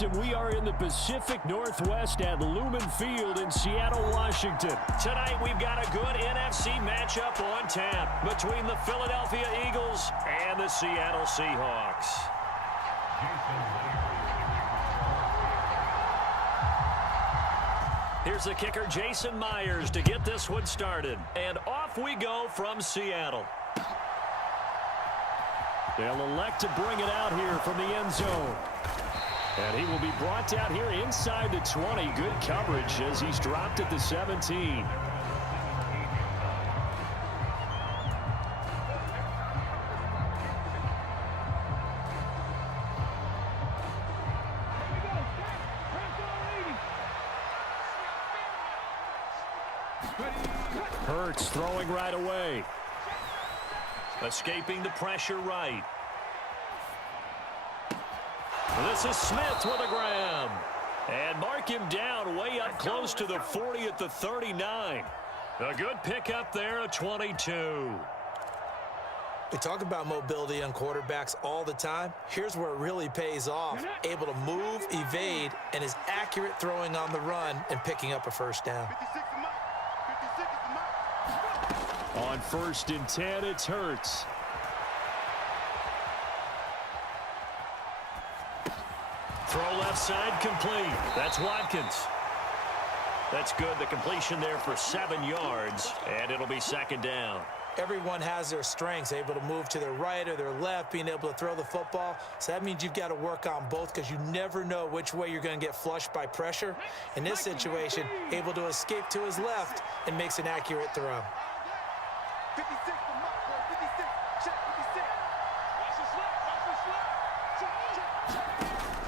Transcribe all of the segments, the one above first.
And we are in the Pacific Northwest at Lumen Field in Seattle, Washington. Tonight we've got a good NFC matchup on tap between the Philadelphia Eagles and the Seattle Seahawks. Here's the kicker, Jason Myers, to get this one started. And off we go from Seattle. They'll elect to bring it out here from the end zone. And he will be brought out here inside the 20. Good coverage as he's dropped at the 17. Hurts throwing right away. Escaping the pressure right. This is Smith with a grab. And mark him down way up close to the 40 at the 39. A good pickup there, a 22. We talk about mobility on quarterbacks all the time. Here's where it really pays off. Able to move, evade, and is accurate throwing on the run and picking up a first down. On 1st and 10, it's Hurts. Throw left side complete. That's Watkins. That's good. The completion there for 7 yards, and it'll be 2nd down. Everyone has their strengths, able to move to their right or their left, being able to throw the football. So that means you've got to work on both because you never know which way you're going to get flushed by pressure. In this situation, able to escape to his left and makes an accurate throw. 56 for Mike, boy. 56. Check 56.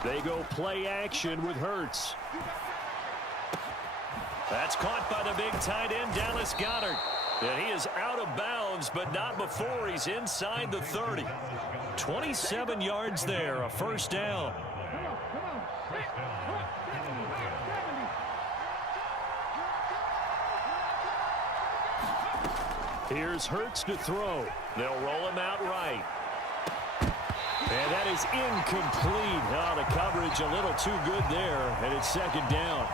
They go play action with Hurts. That's caught by the big tight end, Dallas Goedert. And he is out of bounds, but not before he's inside the 30. 27 yards there, a first down. Here's Hurts to throw. They'll roll him out right. And that is incomplete. Oh, the coverage a little too good there, and it's 2nd down.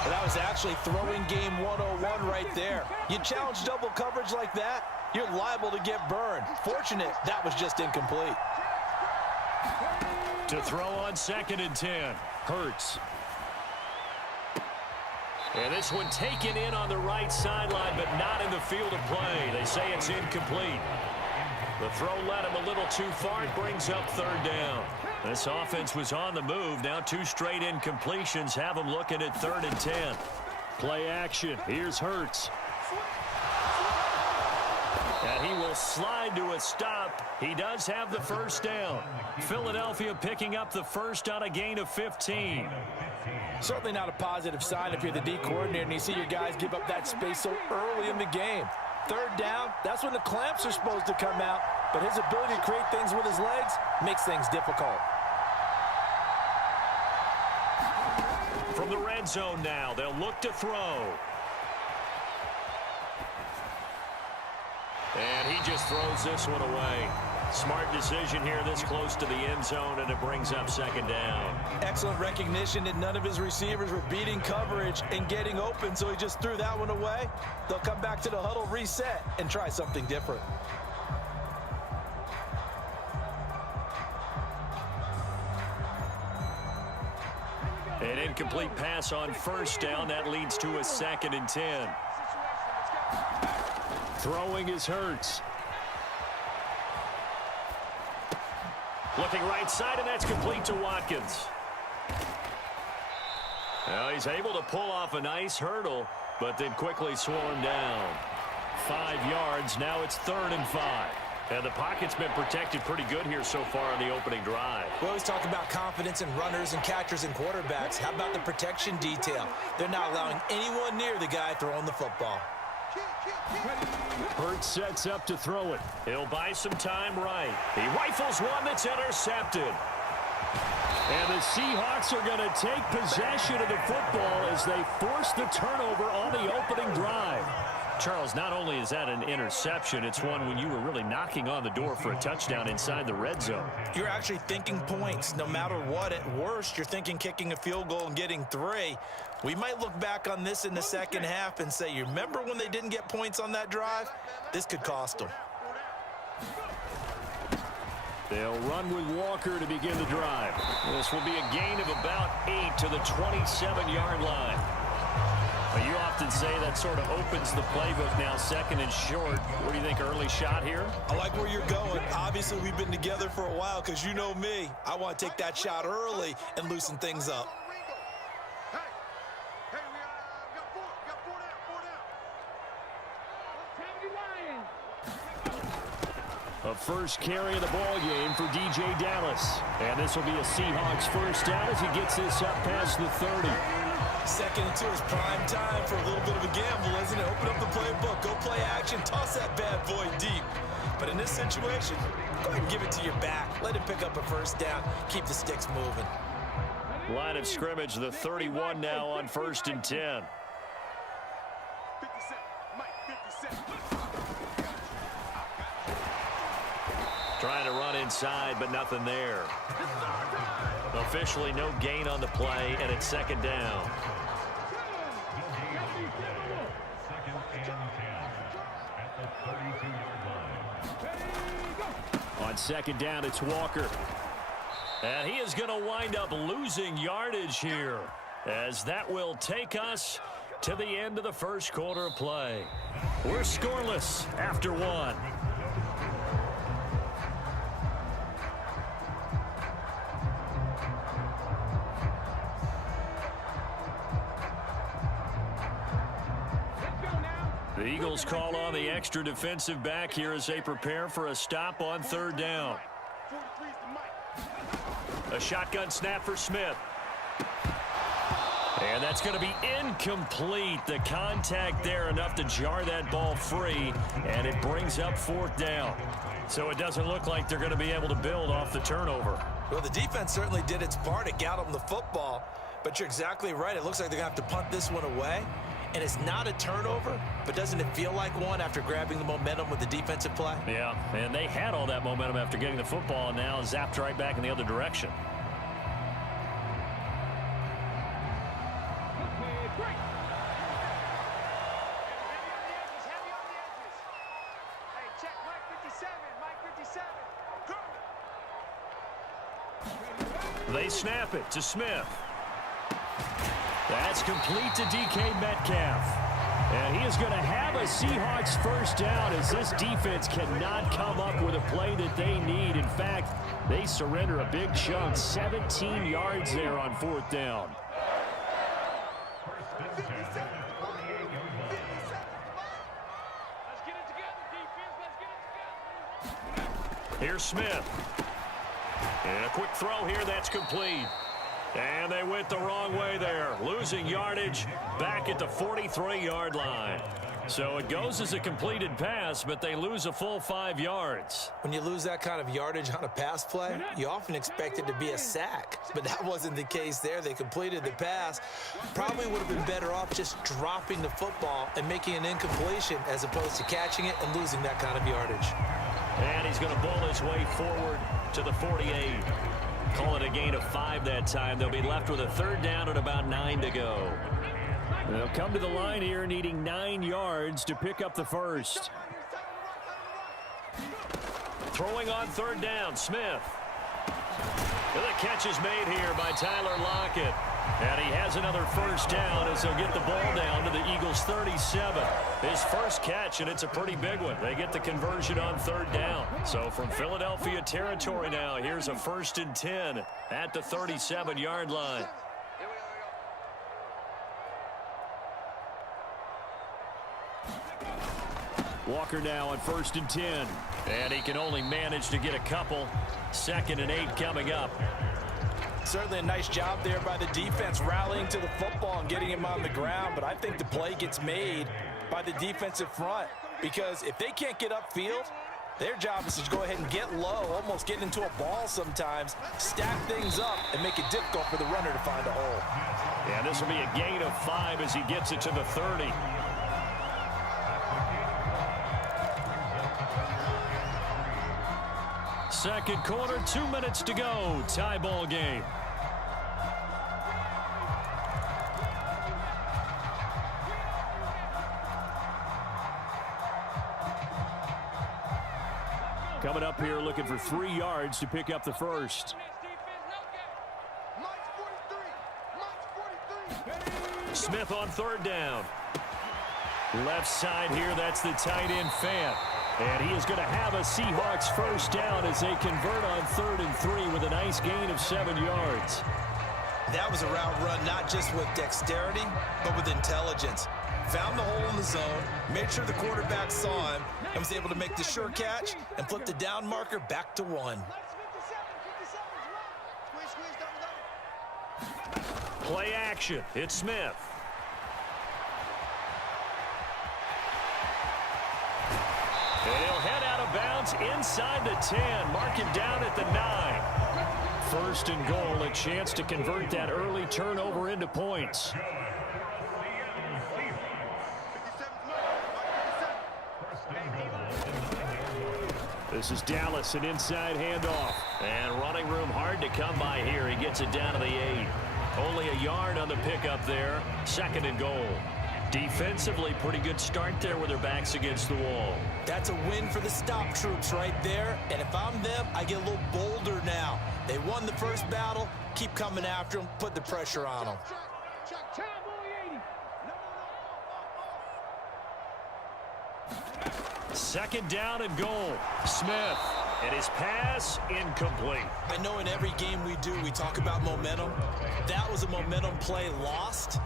Well, that was actually throwing game 101 right there. You challenge double coverage like that, you're liable to get burned. Fortunate, that was just incomplete. To throw on 2nd and 10. Hurts. And this one taken in on the right sideline, but not in the field of play. They say it's incomplete. The throw led him a little too far. It brings up 3rd down. This offense was on the move. Now 2 straight incompletions have them looking at 3rd and 10. Play action. Here's Hurts. And he will slide to a stop. He does have the first down. Philadelphia picking up the first on a gain of 15. Certainly not a positive sign if you're the D coordinator and you see your guys give up that space so early in the game. 3rd down, that's when the clamps are supposed to come out, but his ability to create things with his legs makes things difficult. From the red zone now, they'll look to throw. And he just throws this one away. Smart decision here this close to the end zone, and it brings up 2nd down. Excellent recognition that none of his receivers were beating coverage and getting open, so he just threw that one away. They'll come back to the huddle, reset, and try something different. An incomplete pass on 1st down. That leads to a 2nd and 10. Throwing is Hurts. Looking right side, and that's complete to Watkins. Now he's able to pull off a nice hurdle, but then quickly slow him down. 5 yards, now it's 3rd and 5. And the pocket's been protected pretty good here so far on the opening drive. We always talk about confidence in runners and catchers and quarterbacks. How about the protection detail? They're not allowing anyone near the guy throwing the football. Hurts sets up to throw it. He'll buy some time right. He rifles one that's intercepted. And the Seahawks are going to take possession of the football as they force the turnover on the opening drive. Charles, not only is that an interception, it's one when you were really knocking on the door for a touchdown inside the red zone. You're actually thinking points. No matter what, at worst, you're thinking kicking a field goal and getting 3. We might look back on this in the second half and say, you remember when they didn't get points on that drive? This could cost them. They'll run with Walker to begin the drive. This will be a gain of about 8 to the 27-yard line. Well, you often say that sort of opens the playbook now, second and short. What do you think, early shot here? I like where you're going. Obviously, we've been together for a while because you know me. I want to take that shot early and loosen things up. A first carry of the ball game for DJ Dallas. And this will be a Seahawks first down as he gets this up past the 30. Second and 2 is prime time for a little bit of a gamble, isn't it? Open up the playbook, go play action, toss that bad boy deep. But in this situation, go ahead and give it to your back. Let him pick up a first down. Keep the sticks moving. Line of scrimmage, the 31 now on 1st and 10. 50 Cent, Mike, 50 Cent. Trying to run inside, but nothing there. Officially no gain on the play, and it's second down. On second down, it's Walker. And he is going to wind up losing yardage here, as that will take us to the end of the first quarter of play. We're scoreless after 1. The Eagles call on the extra defensive back here as they prepare for a stop on 3rd down. A shotgun snap for Smith. And that's going to be incomplete. The contact there enough to jar that ball free, and it brings up 4th down. So it doesn't look like they're going to be able to build off the turnover. Well, the defense certainly did its part. It got them the football. But you're exactly right. It looks like they're going to have to punt this one away. And it's not a turnover, but doesn't it feel like one after grabbing the momentum with the defensive play? Yeah, and they had all that momentum after getting the football, and now zapped right back in the other direction. They snap it to Smith. That's complete to DK Metcalf. And he is going to have a Seahawks first down as this defense cannot come up with a play that they need. In fact, they surrender a big chunk, 17 yards there on 4th down. Here's Smith. And a quick throw here, that's complete. And they went the wrong way there, losing yardage back at the 43-yard line. So it goes as a completed pass, but they lose a full 5 yards. When you lose that kind of yardage on a pass play, you often expect it to be a sack. But that wasn't the case there. They completed the pass. Probably would have been better off just dropping the football and making an incompletion as opposed to catching it and losing that kind of yardage. And he's going to bowl his way forward to the 48. Call it a gain of 5 that time. They'll be left with a 3rd down and about 9 to go. They'll come to the line here needing 9 yards to pick up the first. Throwing on 3rd down, Smith. And the catch is made here by Tyler Lockett. And he has another first down as they'll get the ball down to the Eagles' 37. His first catch, and it's a pretty big one. They get the conversion on 3rd down. So from Philadelphia territory now, here's a 1st and 10 at the 37-yard line. Walker now on 1st and 10. And he can only manage to get a couple. 2nd and 8 coming up. Certainly a nice job there by the defense rallying to the football and getting him on the ground. But I think the play gets made by the defensive front, because if they can't get upfield, their job is to go ahead and get low, almost get into a ball sometimes, stack things up, and make it difficult for the runner to find a hole. Yeah, this will be a gain of 5 as he gets it to the 30. second quarter, 2 minutes to go. Tie ball game. Coming up here looking for 3 yards to pick up the first. Smith on third down. Left side here, that's the tight end Fant. And he is going to have a Seahawks first down as they convert on 3rd and 3 with a nice gain of 7 yards. That was a route run not just with dexterity, but with intelligence. Found the hole in the zone, made sure the quarterback saw him, and was able to make the sure catch and flip the down marker back to 1. Play action. It's Smith. And he'll head out of bounds inside the 10. Mark him down at the 9. First and goal, a chance to convert that early turnover into points. This is Dallas, an inside handoff. And running room hard to come by here. He gets it down to the 8. Only a yard on the pickup there. 2nd and goal. Defensively, pretty good start there with their backs against the wall. That's a win for the stop troops right there. And if I'm them, I get a little bolder now. They won the first battle. Keep coming after them. Put the pressure on them. Second down and goal. Smith. And his pass incomplete. I know in every game we do, we talk about momentum. That was a momentum play lost.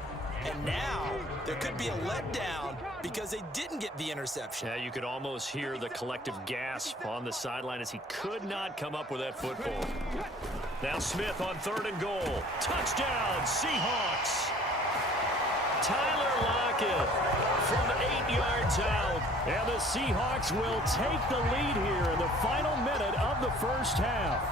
And now there could be a letdown because they didn't get the interception. Yeah, you could almost hear the collective gasp on the sideline as he could not come up with that football. Now Smith on 3rd and goal. Touchdown, Seahawks. Tyler Lockett from 8 yards out. And the Seahawks will take the lead here in the final minute of the first half.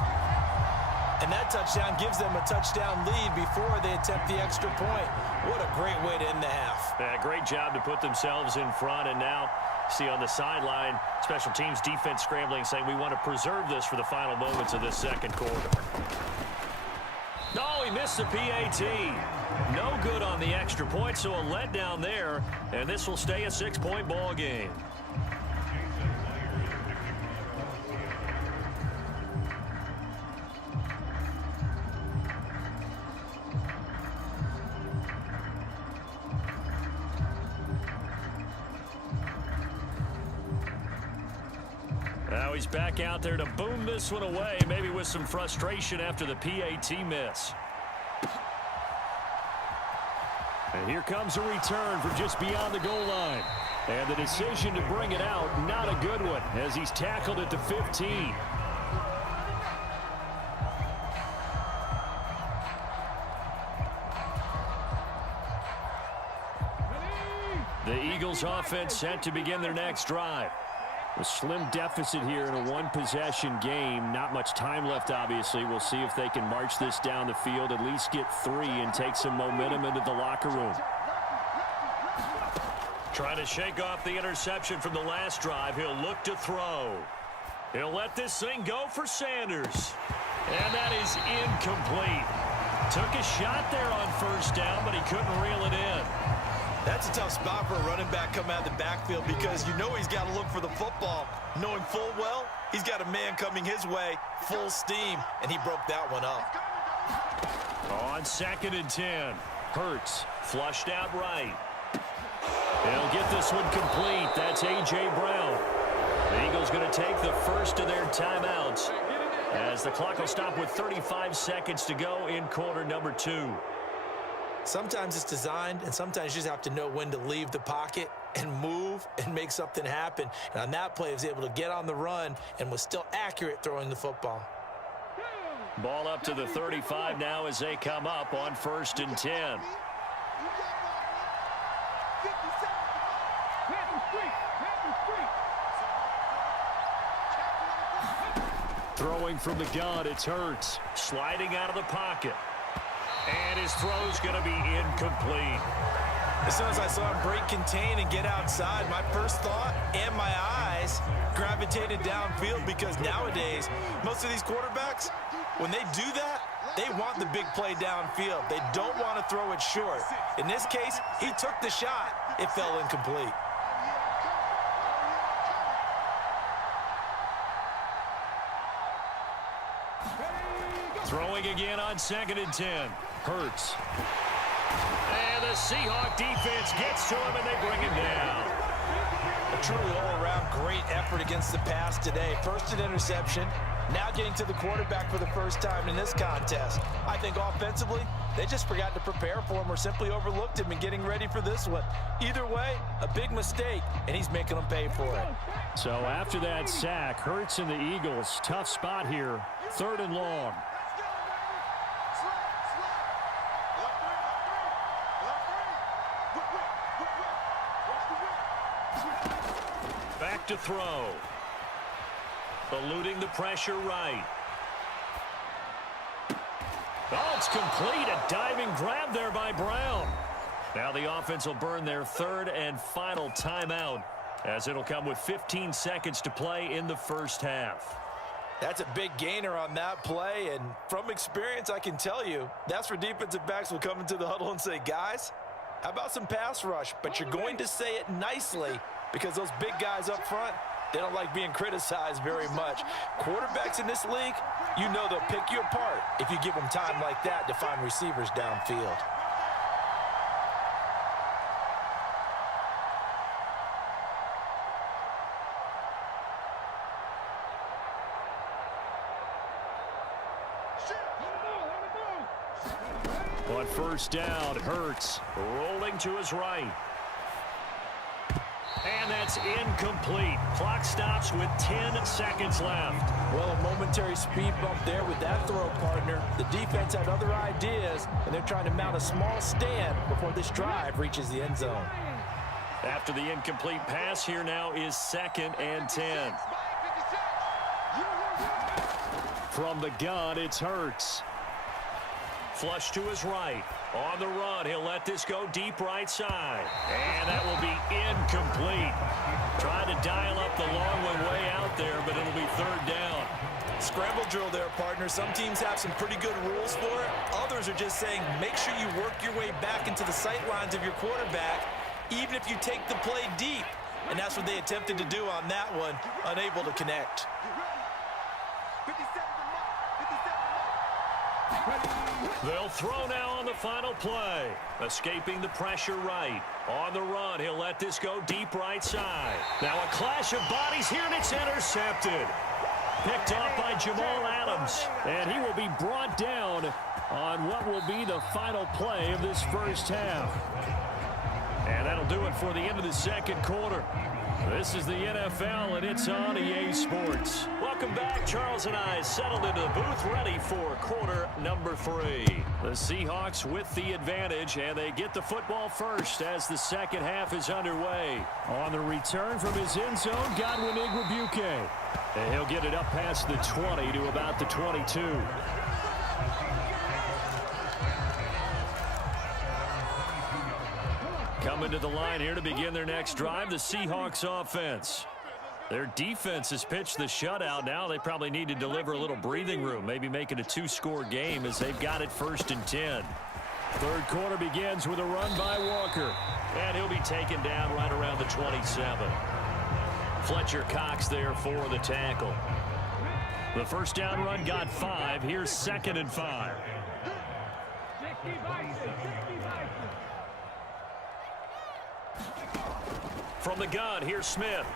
And that touchdown gives them a touchdown lead before they attempt the extra point. What a great way to end the half. Yeah, great job to put themselves in front. And now, see on the sideline, special teams defense scrambling, saying we want to preserve this for the final moments of this second quarter. No, he missed the PAT. No good on the extra point, so a letdown there. And this will stay a 6-point ball game. Now he's back out there to boom this one away, maybe with some frustration after the PAT miss. And here comes a return from just beyond the goal line. And the decision to bring it out, not a good one, as he's tackled at the 15. The Eagles offense set to begin their next drive. A slim deficit here in a one-possession game. Not much time left, obviously. We'll see if they can march this down the field, at least get 3 and take some momentum into the locker room. Trying to shake off the interception from the last drive. He'll look to throw. He'll let this thing go for Sanders. And that is incomplete. Took a shot there on first down, but he couldn't reel it in. That's a tough spot for a running back coming out of the backfield because you know he's got to look for the football, knowing full well he's got a man coming his way, full steam, and he broke that one up. On 2nd and 10, Hurts flushed out right. He'll get this one complete. That's A.J. Brown. The Eagles going to take the first of their timeouts as the clock will stop with 35 seconds to go in quarter number 2. Sometimes it's designed, and sometimes you just have to know when to leave the pocket and move and make something happen. And on that play, he was able to get on the run and was still accurate throwing the football. Ball up to the 35 now as they come up on 1st and 10. Throwing from the gun, it's Hurts. Sliding out of the pocket. And his throw's going to be incomplete. As soon as I saw him break contain and get outside, my first thought and my eyes gravitated downfield, because nowadays, most of these quarterbacks, when they do that, they want the big play downfield. They don't want to throw it short. In this case, he took the shot. It fell incomplete. Throwing again on 2nd and 10. Hurts. And the Seahawks defense gets to him, and they bring him down. A truly all-around great effort against the pass today. First an interception, now getting to the quarterback for the first time in this contest. I think offensively, they just forgot to prepare for him or simply overlooked him in getting ready for this one. Either way, a big mistake, and he's making them pay for it. So after that sack, Hurts and the Eagles, tough spot here, 3rd and long. Back to throw. Eluding the pressure right. Oh, it's complete. A diving grab there by Brown. Now the offense will burn their 3rd and final timeout, as it'll come with 15 seconds to play in the first half. That's a big gainer on that play, and from experience, I can tell you, that's where defensive backs will come into the huddle and say, guys, how about some pass rush? But you're going to say it nicely, because those big guys up front, they don't like being criticized very much. Quarterbacks in this league, you know they'll pick you apart if you give them time like that to find receivers downfield. On 1st down, Hurts Rolling to his right. And that's incomplete. Clock stops with 10 seconds left. Well, a momentary speed bump there with that throw, partner. The defense had other ideas, and they're trying to mount a small stand before this drive reaches the end zone. After the incomplete pass, here now is 2nd and 10. from the gun. It's Hurts. Flush to his right. On the run, he'll let this go deep right side. And that will be incomplete. Trying to dial up the long one way out there, but it'll be 3rd down. Scramble drill there, partner. Some teams have some pretty good rules for it. Others are just saying make sure you work your way back into the sight lines of your quarterback, even if you take the play deep. And that's what they attempted to do on that one, unable to connect. They'll throw now on the final play. Escaping the pressure right. On the run, he'll let this go deep right side. Now a clash of bodies here, and it's intercepted. Picked off by Jamal Adams. And he will be brought down on what will be the final play of this first half. And that'll do it for the end of the second quarter. This is the NFL, and it's on EA Sports. Welcome back. Charles and I settled into the booth, ready for quarter number 3. The Seahawks with the advantage, and they get the football first as the second half is underway. On the return from his end zone, Godwin Igwebuike. And he'll get it up past the 20 to about the 22. Coming to the line here to begin their next drive, the Seahawks offense. Their defense has pitched the shutout. Now they probably need to deliver a little breathing room, maybe make it a 2-score game as they've got it 1st and 10. Third quarter begins with a run by Walker. And he'll be taken down right around the 27. Fletcher Cox there for the tackle. The first down run got 5. Here's 2nd and 5. From the gun, here's Smith.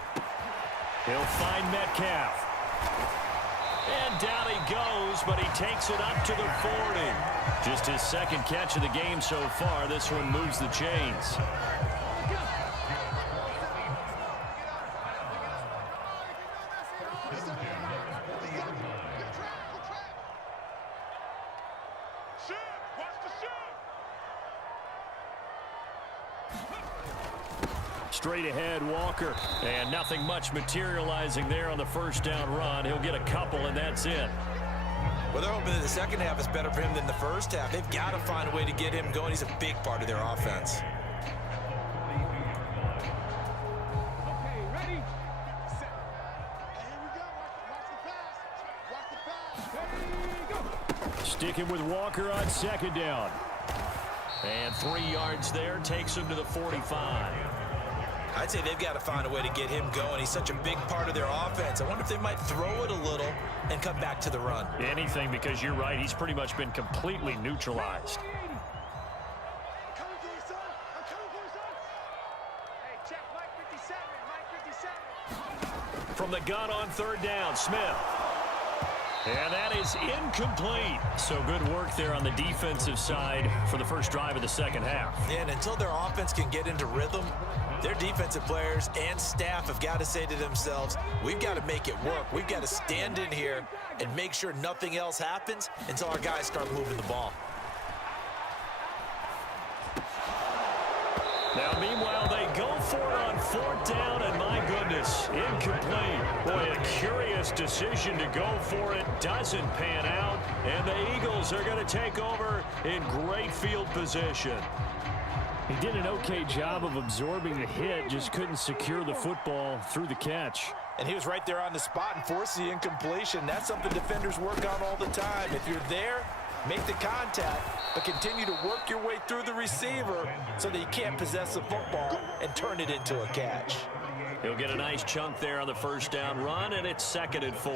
He'll find Metcalf. And down he goes, but he takes it up to the 40. Just his second catch of the game so far. This one moves the chains. Straight ahead, Walker. And nothing much materializing there on the first down run. He'll get a couple, and that's it. Well, they're hoping that the second half is better for him than the first half. They've got to find a way to get him going. He's a big part of their offense. Okay, ready? Set. Here we go. Watch the pass. Ready, go. Sticking with Walker on second down. And 3 yards there takes him to the 45. I'd say they've got to find a way to get him going. He's such a big part of their offense. I wonder if they might throw it a little and cut back to the run. Anything, because you're right. He's pretty much been completely neutralized. I'm coming for you, son. I'm coming for you, son. Hey, check Mike 57. Mike 57. From the gun on third down, Smith. And that is incomplete. So good work there on the defensive side for the first drive of the second half. And until their offense can get into rhythm, their defensive players and staff have got to say to themselves, we've got to make it work. We've got to stand in here and make sure nothing else happens until our guys start moving the ball. Now, meanwhile, they go for it on fourth down, and my goodness, incomplete. Boy, a curious decision to go for it. Doesn't pan out, and the Eagles are going to take over in great field position. He did an okay job of absorbing the hit, just couldn't secure the football through the catch. And he was right there on the spot and forced the incompletion. That's something defenders work on all the time. If you're there, make the contact, but continue to work your way through the receiver so that you can't possess the football and turn it into a catch. He'll get a nice chunk there on the first down run, and it's 2nd and 4.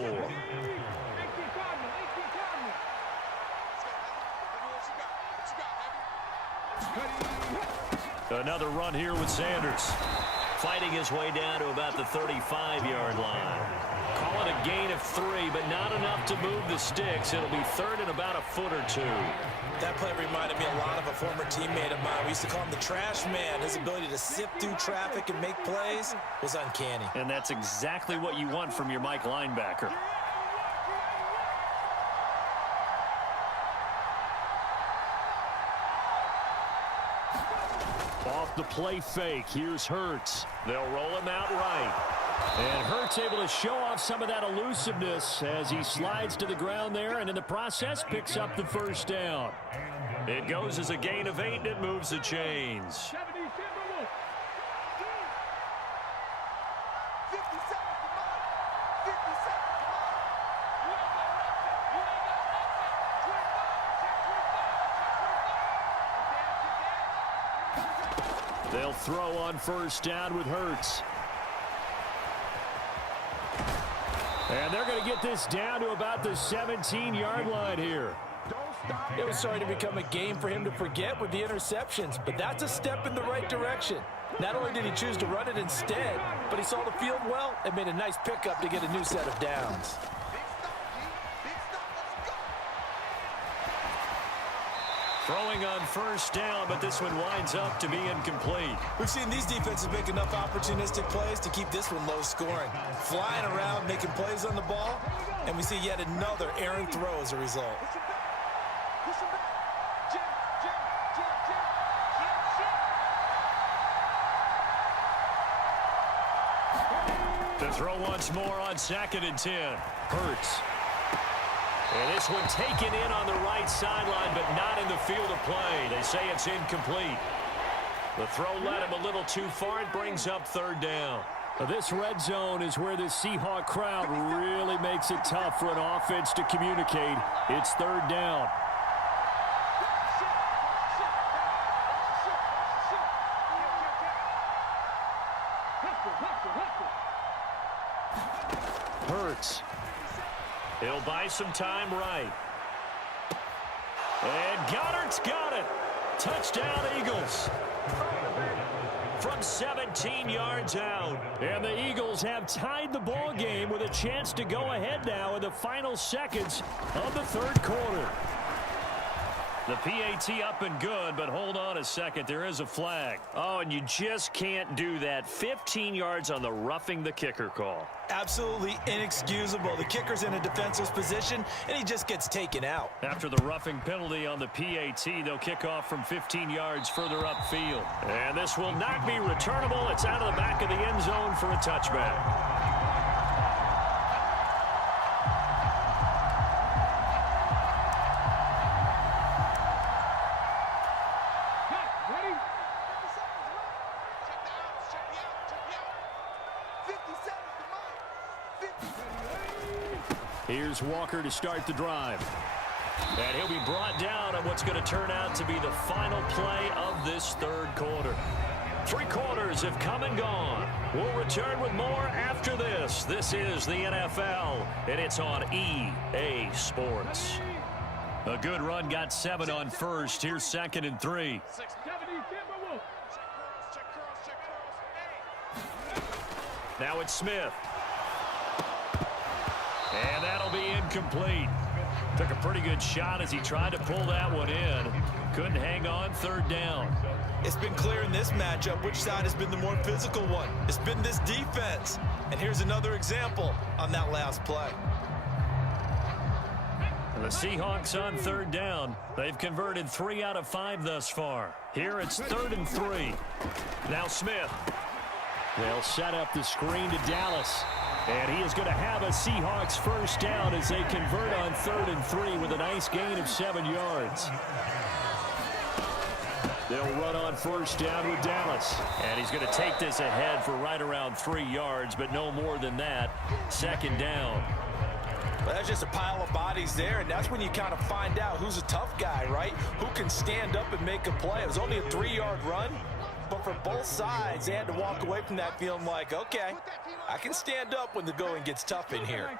Another run here with Sanders. Fighting his way down to about the 35-yard line. Call it a gain of 3, but not enough to move the sticks. It'll be 3rd and about a foot or 2. That play reminded me a lot of a former teammate of mine. We used to call him the trash man. His ability to sift through traffic and make plays was uncanny. And that's exactly what you want from your Mike linebacker. Off the play fake, here's Hurts. They'll roll him out right. And Hurts able to show off some of that elusiveness as he slides to the ground there, and in the process picks up the first down. It goes as a gain of 8, and it moves the chains. 57 for They'll throw on first down with Hurts. And they're going to get this down to about the 17-yard line here. It was starting to become a game for him to forget with the interceptions, but that's a step in the right direction. Not only did he choose to run it instead, but he saw the field well and made a nice pickup to get a new set of downs. Throwing on first down, but this one winds up to be incomplete. We've seen these defenses make enough opportunistic plays to keep this one low scoring. Flying around, making plays on the ball, and we see yet another errant throw as a result. To throw once more on 2nd and 10. Hurts. And this one taken in on the right sideline, but not in the field of play. They say it's incomplete. The throw led him a little too far. It brings up 3rd down. Now, this red zone is where the Seahawk crowd really makes it tough for an offense to communicate. It's 3rd down. Hurts. He'll buy some time right. And Goddard's got it. Touchdown, Eagles. From 17 yards out. And the Eagles have tied the ball game with a chance to go ahead now in the final seconds of the 3rd quarter. The PAT up and good, but hold on a second. There is a flag. Oh, and you just can't do that. 15 yards on the roughing the kicker call. Absolutely inexcusable. The kicker's in a defensive position, and he just gets taken out. After the roughing penalty on the PAT, they'll kick off from 15 yards further upfield. And this will not be returnable. It's out of the back of the end zone for a touchback. Ready? 50 seconds, right? Check the outs, check the out, check the out. 50 seconds to mine. 50. Here's Walker to start the drive. And he'll be brought down on what's going to turn out to be the final play of this third quarter. 3 quarters have come and gone. We'll return with more after this. This is the NFL, and it's on EA Sports. A good run, got 7 on first. Here's 2nd and 3. Now it's Smith. And that'll be incomplete. Took a pretty good shot as he tried to pull that one in. Couldn't hang on, 3rd down. It's been clear in this matchup which side has been the more physical one. It's been this defense. And here's another example on that last play. The Seahawks on 3rd down. They've converted 3 out of 5 thus far. Here it's 3rd and 3. Now Smith. They'll set up the screen to Dallas. And he is going to have a Seahawks first down as they convert on 3rd and 3 with a nice gain of 7 yards. They'll run on first down with Dallas. And he's going to take this ahead for right around 3 yards, but no more than that. 2nd down. Well, that's just a pile of bodies there, and that's when you kind of find out who's a tough guy, right? Who can stand up and make a play. It was only a 3-yard run, but for both sides, they had to walk away from that feeling like, okay, I can stand up when the going gets tough in here.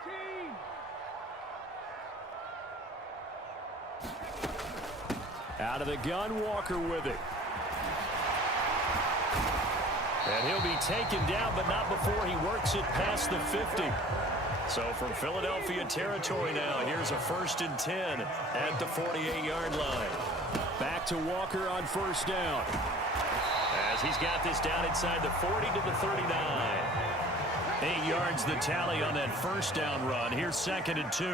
Out of the gun, Walker with it. And he'll be taken down, but not before he works it past the 50. So from Philadelphia territory now, here's a 1st and 10 at the 48-yard line. Back to Walker on first down. As he's got this down inside the 40 to the 39. 8 yards the tally on that first down run. Here's 2nd and 2.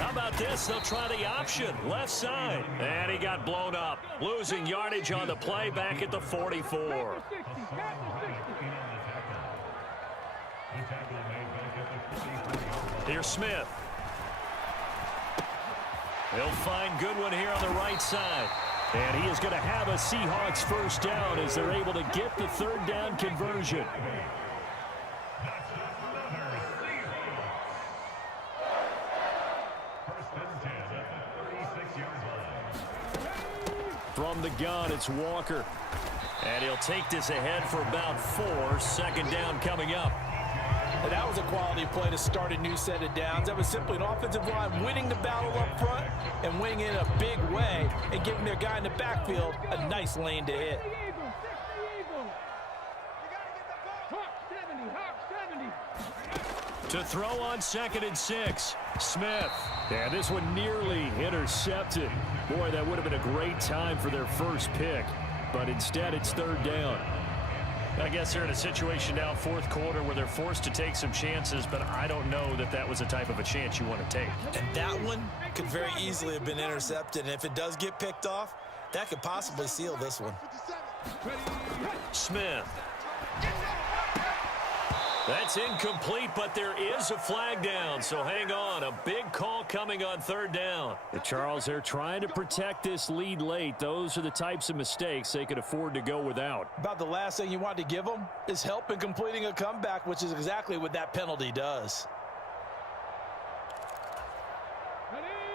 How about this? They'll try the option. Left side. And he got blown up. Losing yardage on the play back at the 44. Here's Smith. He'll find Goodwin here on the right side. And he is going to have a Seahawks first down as they're able to get the 3rd down conversion. From the gun, it's Walker. And he'll take this ahead for about 4. 2nd down coming up. And that was a quality play to start a new set of downs. That was simply an offensive line winning the battle up front and winning in a big way and giving their guy in the backfield a nice lane to hit. To throw on 2nd and 6. Smith. And this one nearly intercepted. Boy, that would have been a great time for their first pick. But instead, it's 3rd down. I guess they're in a situation now, 4th quarter, where they're forced to take some chances, but I don't know that that was the type of a chance you want to take. And that one could very easily have been intercepted, and if it does get picked off, that could possibly seal this one. Smith. That's incomplete, but there is a flag down, so hang on. A big call coming on 3rd down. Charles, they're trying to protect this lead late. Those are the types of mistakes they could afford to go without. About the last thing you want to give them is help in completing a comeback, which is exactly what that penalty does.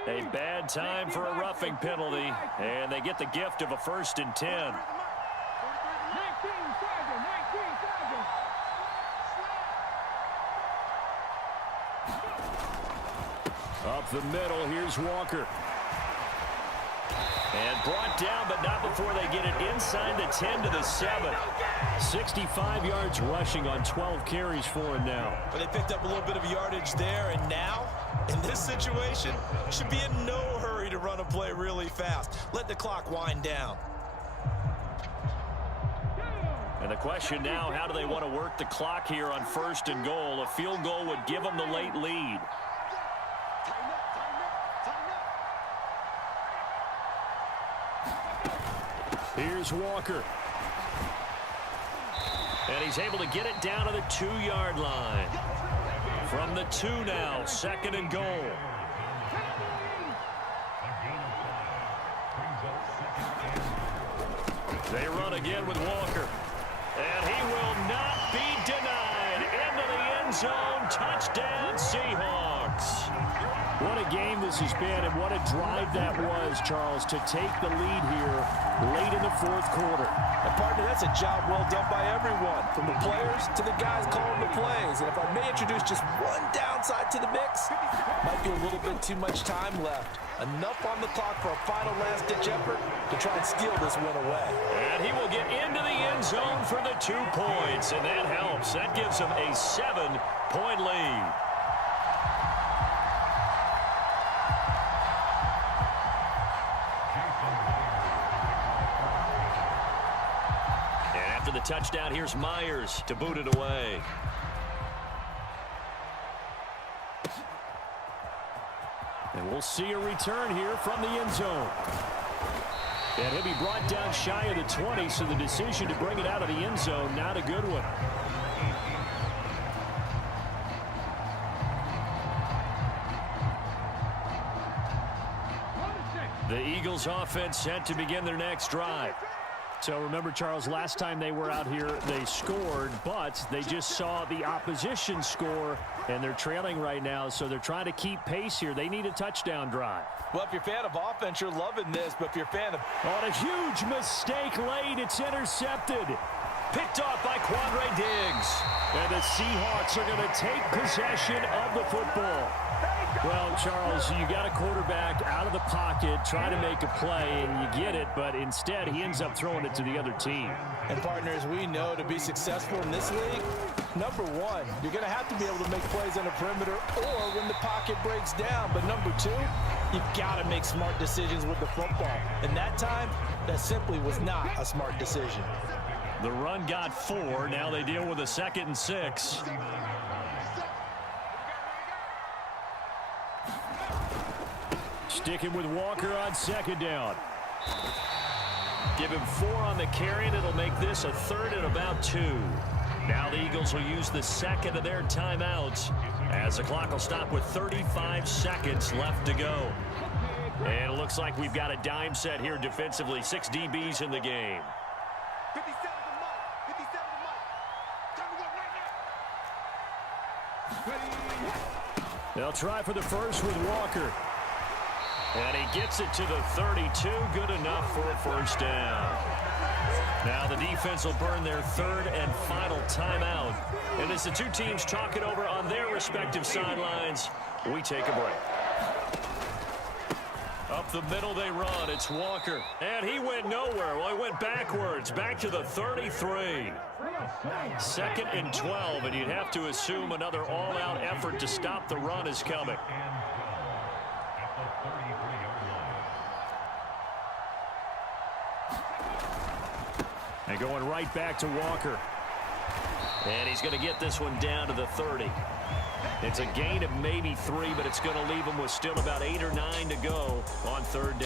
A bad time for a roughing penalty, and they get the gift of a 1st and 10. Up the middle, here's Walker. And brought down, but not before they get it inside the 10 to the 7. 65 yards rushing on 12 carries for him now. But they picked up a little bit of yardage there, and now, in this situation, should be in no hurry to run a play really fast. Let the clock wind down. And the question now, how do they want to work the clock here on 1st and goal? A field goal would give them the late lead. Here's Walker. And he's able to get it down to the 2-yard line. From the 2 now, 2nd and goal. They run again with Walker. And he will not be denied. Into the end zone. Touchdown, Seahawks. What a game this has been, and what a drive that was, Charles, to take the lead here late in the fourth quarter. And partner, that's a job well done by everyone, from the players to the guys calling the plays. And if I may introduce just one downside to the mix, might be a little bit too much time left. Enough on the clock for a final last-ditch effort to try and steal this win away. And he will get into the end zone for the 2 points, and that helps. That gives him a 7-point lead. And after the touchdown, here's Myers to boot it away. And we'll see a return here from the end zone. And he'll be brought down shy of the 20, so the decision to bring it out of the end zone, not a good one. The Eagles offense set to begin their next drive. So remember, Charles, last time they were out here, they scored, but they just saw the opposition score, and they're trailing right now, so they're trying to keep pace here. They need a touchdown drive. Well, if you're a fan of offense, you're loving this, but if you're a fan of... On a huge mistake late, it's intercepted. Picked off by Quandre Diggs. And the Seahawks are going to take possession of the football. Well, Charles, you got a quarterback out of the pocket trying to make a play, and you get it, but instead he ends up throwing it to the other team. And partners, we know to be successful in this league, number one, you're going to have to be able to make plays on the perimeter or when the pocket breaks down. But number two, you've got to make smart decisions with the football. And that time, that simply was not a smart decision. The run got 4. Now they deal with a 2nd and 6. Sticking with Walker on 2nd down. Give him 4 on the carry, and it'll make this a 3rd and about 2. Now the Eagles will use the 2nd of their timeouts as the clock will stop with 35 seconds left to go. And it looks like we've got a dime set here defensively. 6 DBs in the game. 57 to Mike. 57 to Mike. Time to go right now. They'll try for the first with Walker. And he gets it to the 32. Good enough for a first down. Now the defense will burn their 3rd and final timeout. And as the two teams talk it over on their respective sidelines, we take a break. Up the middle they run. It's Walker. And he went nowhere. Well, he went backwards. Back to the 33. 2nd and 12. And you'd have to assume another all-out effort to stop the run is coming. And going right back to Walker. And he's going to get this one down to the 30. It's a gain of maybe 3, but it's going to leave him with still about 8 or 9 to go on 3rd down.